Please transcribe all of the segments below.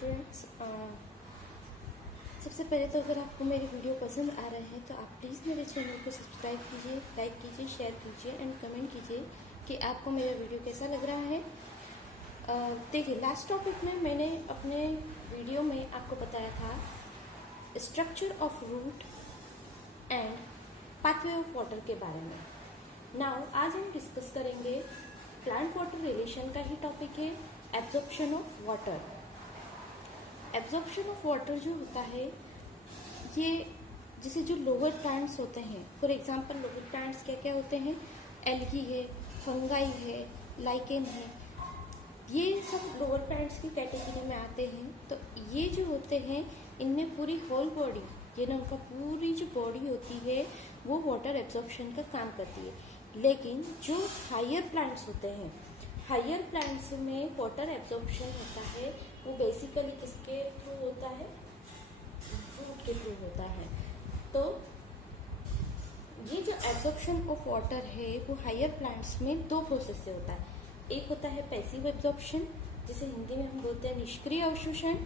Students, सबसे पहले तो अगर आपको मेरे वीडियो पसंद आ रहे हैं तो आप प्लीज़ मेरे चैनल को सब्सक्राइब कीजिए, लाइक कीजिए, शेयर कीजिए एंड कमेंट कीजिए कि आपको मेरा वीडियो कैसा लग रहा है। देखिए, लास्ट टॉपिक में मैंने अपने वीडियो में आपको बताया था structure of root and pathway of water के बारे में। नाउ आज हम डिस्कस करेंगे प्लांट वाटर रिलेशन का ही टॉपिक है, absorption of water. Absorption of water जो होता है, ये जैसे जो लोअर प्लांट्स होते हैं, फॉर एग्जांपल लोअर प्लांट्स क्या क्या होते हैं, एल्गी है, फंगाई है, लाइकेन है, ये सब लोअर प्लांट्स की कैटेगरी में आते हैं। तो ये जो होते हैं इनमें पूरी होल बॉडी, यानी उनका पूरी जो बॉडी होती है वो वाटर एब्जॉर्प्शन का काम करती है। लेकिन जो हायर प्लांट्स होते हैं, हायर प्लांट्स में वाटर एब्जॉर्प्शन होता है वो बेसिकली किसके थ्रू होता है, रूट के थ्रू होता है। तो ये जो एब्जॉर्प्शन ऑफ वाटर है वो हायर प्लांट्स में दो प्रोसेस से होता है। एक होता है पैसिव एब्जॉर्प्शन, जिसे हिंदी में हम बोलते हैं निष्क्रिय अवशोषण,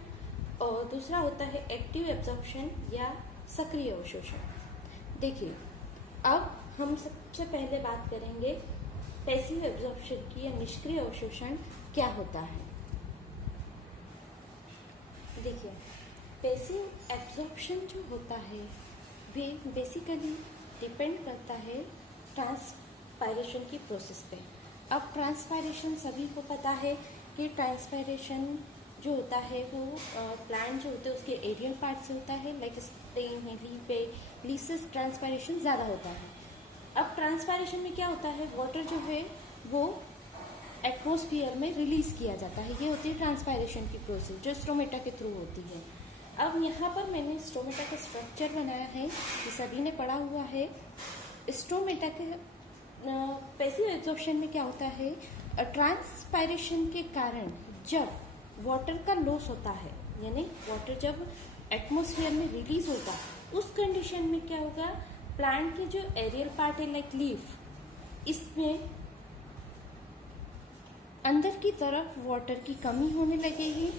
और दूसरा होता है एक्टिव एब्जॉर्प्शन या सक्रिय अवशोषण। देखिए, अब हम सबसे पहले बात करेंगे पैसिव एब्जॉर्प्शन की या निष्क्रिय अवशोषण क्या होता है। देखिए, पैसिव एब्जॉर्प्शन जो होता है वे बेसिकली डिपेंड करता है ट्रांसपायरेशन की प्रोसेस पे। अब ट्रांसपायरेशन सभी को पता है कि ट्रांसपायरेशन जो होता है वो प्लांट जो होते हैं उसके एरियल पार्ट से होता है, लाइक स्टेम है, लीफ है, लीफ से ट्रांसपायरेशन ज़्यादा होता है। अब ट्रांसपायरेशन में क्या होता है, वाटर जो है वो एटमॉस्फेयर में रिलीज किया जाता है। ये होती है ट्रांसपायरेशन की प्रोसेस जो स्ट्रोमेटा के थ्रू होती है। अब यहाँ पर मैंने स्ट्रोमेटा का स्ट्रक्चर बनाया है, ये सभी ने पढ़ा हुआ है। स्ट्रोमेटा के पैसिव एब्जॉर्प्शन में क्या होता है, ट्रांसपायरेशन के कारण जब वाटर का लॉस होता है, यानी वाटर जब एटमॉस्फेयर में रिलीज होगा, उस कंडीशन में क्या होगा, प्लांट के जो एरियल पार्ट है लाइक लीफ, इसमें अंदर की तरफ वाटर की कमी होने लगेगी,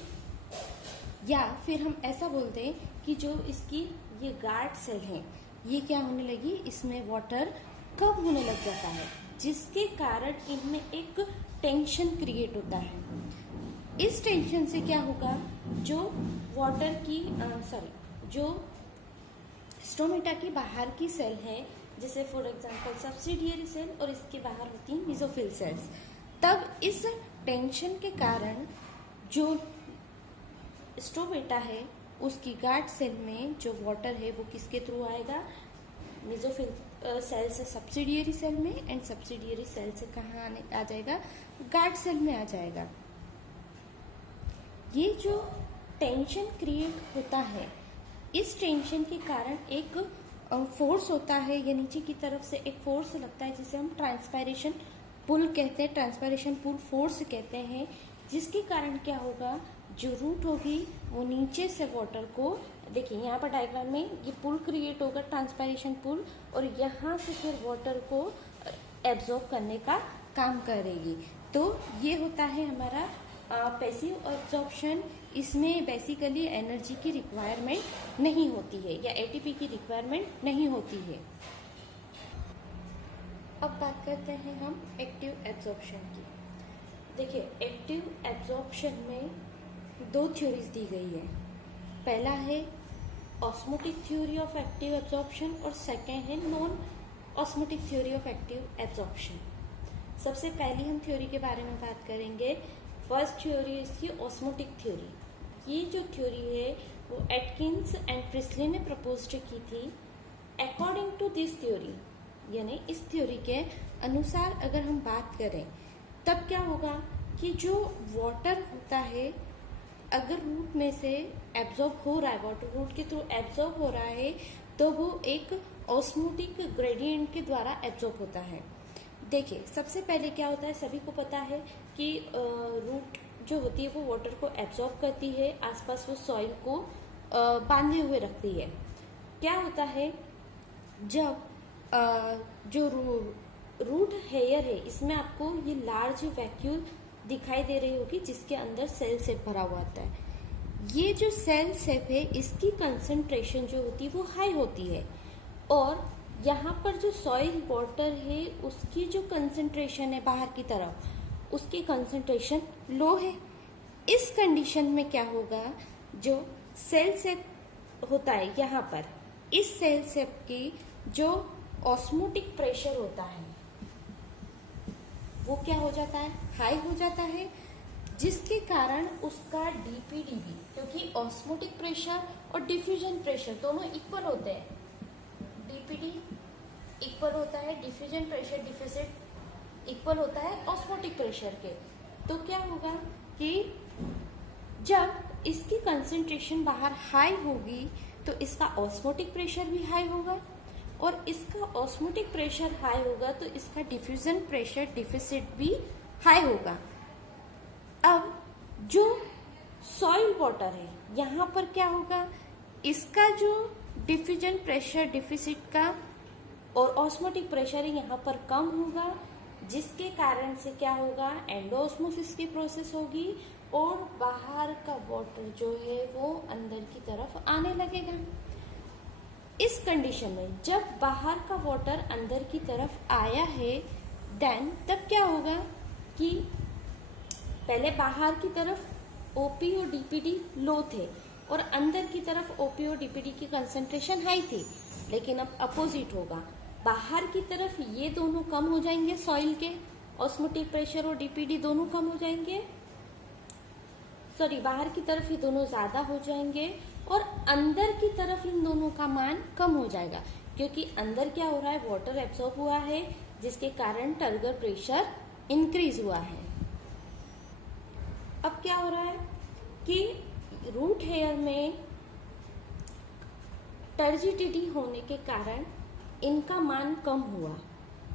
या फिर हम ऐसा बोलते हैं कि जो इसकी ये गार्ड सेल है ये क्या होने लगी, इसमें वाटर कम होने लग जाता है, जिसके कारण इनमें एक टेंशन क्रिएट होता है। इस टेंशन से क्या होगा, जो वाटर की जो स्टोमेटा की बाहर की सेल है, जैसे फॉर एग्जांपल सब्सिडियरी सेल, और इसके बाहर होती हैं मेसोफिल सेल्स, तब इस टेंशन के कारण जो स्टोमेटा है उसकी गार्ड सेल में जो वाटर है वो किसके थ्रू आएगा, मेसोफिल सेल से सब्सिडियरी सेल में, एंड सब्सिडियरी सेल से कहाँ आ जाएगा, गार्ड सेल में आ जाएगा। ये जो टेंशन क्रिएट होता है, इस टेंशन के कारण एक फोर्स होता है, या नीचे की तरफ से एक फोर्स लगता है जिसे हम ट्रांसपायरेशन पुल कहते हैं, ट्रांसपायरेशन पुल फोर्स कहते हैं, जिसके कारण क्या होगा, जो रूट होगी वो नीचे से वाटर को, देखिए यहाँ पर डायग्राम में ये पुल क्रिएट होगा, ट्रांसपायरेशन पुल, और यहाँ से फिर वाटर को एब्जॉर्ब करने का काम करेगी। तो ये होता है हमारा पैसिव एब्जॉर्प्शन। इसमें बेसिकली एनर्जी की रिक्वायरमेंट नहीं होती है, या एटीपी की रिक्वायरमेंट नहीं होती है। अब बात करते हैं हम एक्टिव एब्जॉर्प्शन की। देखिए, एक्टिव एब्जॉर्प्शन में दो थ्योरीज दी गई है। पहला है osmotic theory of active absorption, और सेकेंड है non osmotic theory of active absorption. सबसे पहले हम थ्योरी के बारे में बात करेंगे। फर्स्ट थ्योरी इसकी ऑस्मोटिक थ्योरी। ये जो थ्योरी है वो एटकिंस एंड प्रिस्ले ने प्रपोज की थी। अकॉर्डिंग टू दिस थ्योरी, यानी इस थ्योरी के अनुसार अगर हम बात करें, तब क्या होगा कि जो वाटर होता है अगर रूट में से एब्जॉर्ब हो रहा है, वाटर रूट के थ्रू एब्जॉर्ब हो रहा है, तो वो एक ऑस्मोटिक ग्रेडियंट के द्वारा एब्जॉर्ब होता है। देखिए, सबसे पहले क्या होता है, सभी को पता है कि रूट जो होती है वो वाटर को एब्जॉर्ब करती है, आसपास वो सॉइल को बांधे हुए रखती है। क्या होता है, जब जो रूट हेयर है, इसमें आपको ये लार्ज वैक्यूल दिखाई दे रही होगी जिसके अंदर सेल से भरा हुआ आता है। ये जो सेल सेप है इसकी कंसंट्रेशन जो होती है वो हाई होती है, और यहाँ पर जो सॉइल वाटर है उसकी जो कंसंट्रेशन है बाहर की तरफ उसकी कंसंट्रेशन लो है। इस कंडीशन में क्या होगा, जो सेल सेप होता है यहाँ पर, इस सेल सेप की जो ऑस्मोटिक प्रेशर होता है वो क्या हो जाता है, हाई हो जाता है, जिसके कारण उसका डीपीडीबी, क्योंकि ऑस्मोटिक प्रेशर और डिफ्यूजन प्रेशर दोनों इक्वल होते हैं, डीपीडी इक्वल होता है, डिफ्यूजन प्रेशर डिफिसिट इक्वल होता है ऑस्मोटिक प्रेशर के। तो क्या होगा कि जब इसकी कंसंट्रेशन बाहर हाई होगी तो इसका ऑस्मोटिक प्रेशर भी हाई होगा, और इसका ऑस्मोटिक प्रेशर हाई होगा तो इसका डिफ्यूजन प्रेशर डिफिसिट भी हाई होगा। अब जो सॉइल वाटर है यहाँ पर क्या होगा, इसका जो डिफ्यूजन प्रेशर डिफिसिट का और ऑस्मोटिक प्रेशर है यहाँ पर कम होगा, जिसके कारण से क्या होगा, एंडोस्मोसिस की प्रोसेस होगी और बाहर का वाटर जो है वो अंदर की तरफ आने लगेगा। इस कंडीशन में जब बाहर का वाटर अंदर की तरफ आया है, देन तब क्या होगा कि पहले बाहर की तरफ ओपी और डीपीडी लो थे और अंदर की तरफ ओपी और डीपीडी की कंसंट्रेशन हाई थी, लेकिन अब अपोजिट होगा, बाहर की तरफ ये दोनों कम हो जाएंगे, सॉइल के ऑस्मोटिक प्रेशर और डीपीडी दोनों कम हो जाएंगे, बाहर की तरफ ये दोनों ज्यादा हो जाएंगे और अंदर की तरफ इन दोनों का मान कम हो जाएगा, क्योंकि अंदर क्या हो रहा है, वाटर एब्सॉर्ब हुआ है, जिसके कारण टर्गर प्रेशर इंक्रीज हुआ है। अब क्या हो रहा है कि रूट हेयर में टर्जिडिटी होने के कारण इनका मान कम हुआ,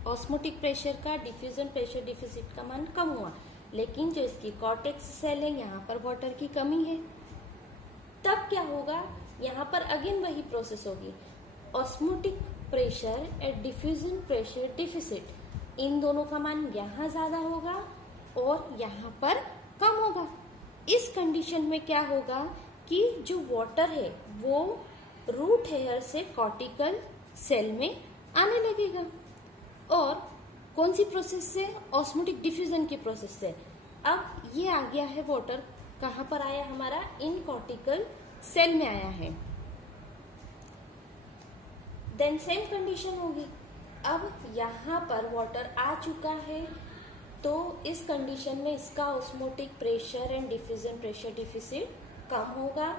ऑस्मोटिक प्रेशर का, डिफ्यूजन प्रेशर डिफिसिट का मान कम हुआ, लेकिन जो इसकी कॉर्टेक्स सेल है यहाँ पर वाटर की कमी है। तब क्या होगा, यहाँ पर अगेन वही प्रोसेस होगी, osmotic pressure and diffusion pressure deficit, इन दोनों का मान यहाँ ज्यादा होगा और यहाँ पर कम होगा। इस कंडीशन में क्या होगा कि जो वाटर है वो रूट हेयर से कॉर्टिकल सेल में आने लगेगा, और कौन सी प्रोसेस से, ऑस्मोटिक डिफ्यूजन की प्रोसेस से। अब ये आ गया है वाटर, कहाँ पर आया हमारा, इन कॉर्टिकल सेल में आया है। देन सेम कंडीशन होगी, अब यहाँ पर वाटर आ चुका है तो इस कंडीशन में इसका osmotic pressure and diffusion pressure deficit कम होगा,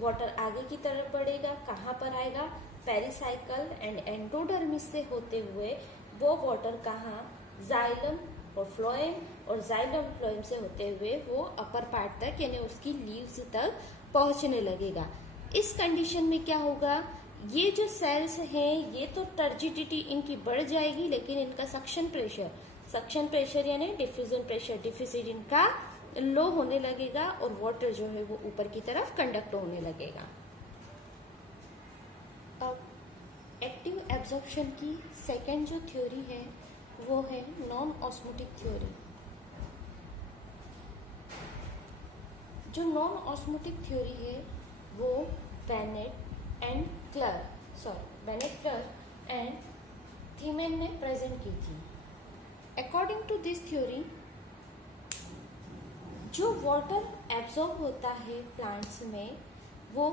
वाटर आगे की तरफ बढ़ेगा, कहाँ पर आएगा, पेरिसाइकल एंड एंडोडर्मिस से होते हुए वो वाटर कहाँ, जाइलम और फ्लोएम, और जाइलम फ्लोएम से होते हुए वो अपर पार्ट तक यानी उसकी लीव्स तक पहुंचने लगेगा। इस कंडीशन में क्या होगा, ये जो सेल्स हैं ये तो टर्जिडिटी इनकी बढ़ जाएगी, लेकिन इनका सक्शन प्रेशर यानी डिफ्यूजन प्रेशर डिफिसिट इनका लो होने लगेगा और वाटर जो है वो ऊपर की तरफ कंडक्ट होने लगेगा। अब एक्टिव एब्जॉर्प्शन की सेकेंड जो थ्योरी है वो है नॉन ऑस्मोटिक थ्योरी। जो नॉन ऑस्मोटिक थ्योरी है वो बेनेट क्लर एंड थीमेन ने प्रेजेंट की थी। अकॉर्डिंग टू दिस थ्योरी, जो वाटर एब्जॉर्ब होता है प्लांट्स में वो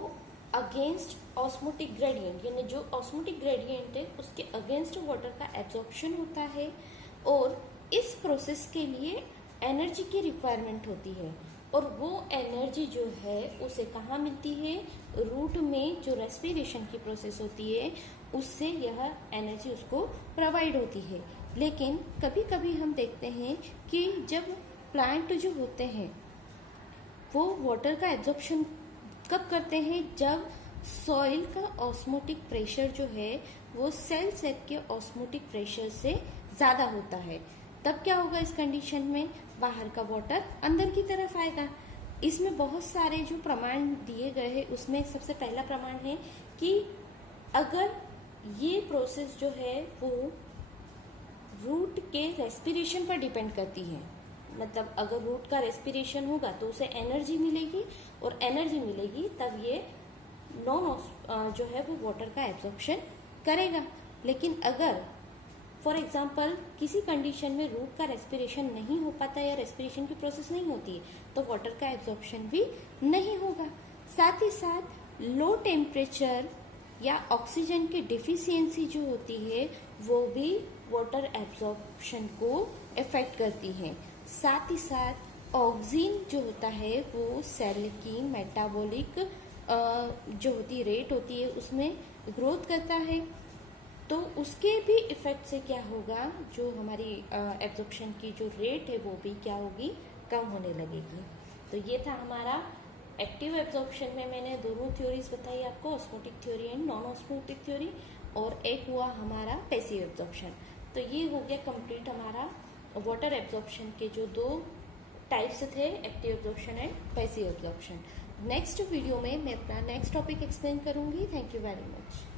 अगेंस्ट ऑस्मोटिक ग्रेडियंट, यानी जो ऑस्मोटिक ग्रेडियंट है उसके अगेंस्ट वाटर का एब्जॉर्प्शन होता है, और इस प्रोसेस के लिए एनर्जी की रिक्वायरमेंट होती है, और वो एनर्जी जो है उसे कहाँ मिलती है, रूट में जो रेस्पिरेशन की प्रोसेस होती है उससे यह एनर्जी उसको प्रोवाइड होती है। लेकिन कभी कभी हम देखते हैं कि जब प्लांट जो होते हैं वो वाटर का एब्जॉर्प्शन कब करते हैं, जब सॉइल का ऑस्मोटिक प्रेशर जो है वो सेल सेप के ऑस्मोटिक प्रेशर से ज़्यादा होता है। तब क्या होगा, इस कंडीशन में बाहर का वाटर अंदर की तरफ आएगा। इसमें बहुत सारे जो प्रमाण दिए गए हैं उसमें सबसे पहला प्रमाण है कि अगर ये प्रोसेस जो है वो रूट के रेस्पिरेशन पर डिपेंड करती है, मतलब अगर रूट का रेस्पिरेशन होगा तो उसे एनर्जी मिलेगी, और एनर्जी मिलेगी तब ये नॉन जो है वो वाटर का एब्जॉर्प्शन करेगा। लेकिन अगर फॉर एग्जाम्पल किसी कंडीशन में रूट का रेस्पिरेशन नहीं हो पाता या रेस्पिरेशन की प्रोसेस नहीं होती है तो वाटर का एब्जॉर्प्शन भी नहीं होगा। साथ ही साथ लो टेम्परेचर या ऑक्सीजन की डिफिशियंसी जो होती है वो भी वाटर एब्जॉर्प्शन को इफेक्ट करती है। साथ ही साथ ऑक्सीजन जो होता है वो सेल की मेटाबॉलिक जो होती रेट होती है उसमें ग्रोथ करता है, तो उसके भी इफेक्ट से क्या होगा, जो हमारी एब्जॉर्प्शन की जो रेट है वो भी क्या होगी, कम होने लगेगी। तो ये था हमारा एक्टिव एब्जॉर्प्शन में मैंने दोनों थ्योरीज बताई आपको, osmotic theory and non osmotic theory, और एक हुआ हमारा पैसिव एब्जॉर्प्शन। तो ये हो गया कंप्लीट हमारा वाटर एब्जॉर्प्शन के जो दो टाइप्स थे, active absorption and passive absorption. Next video में मैं अपना नेक्स्ट टॉपिक एक्सप्लेन करूंगी। Thank you very much.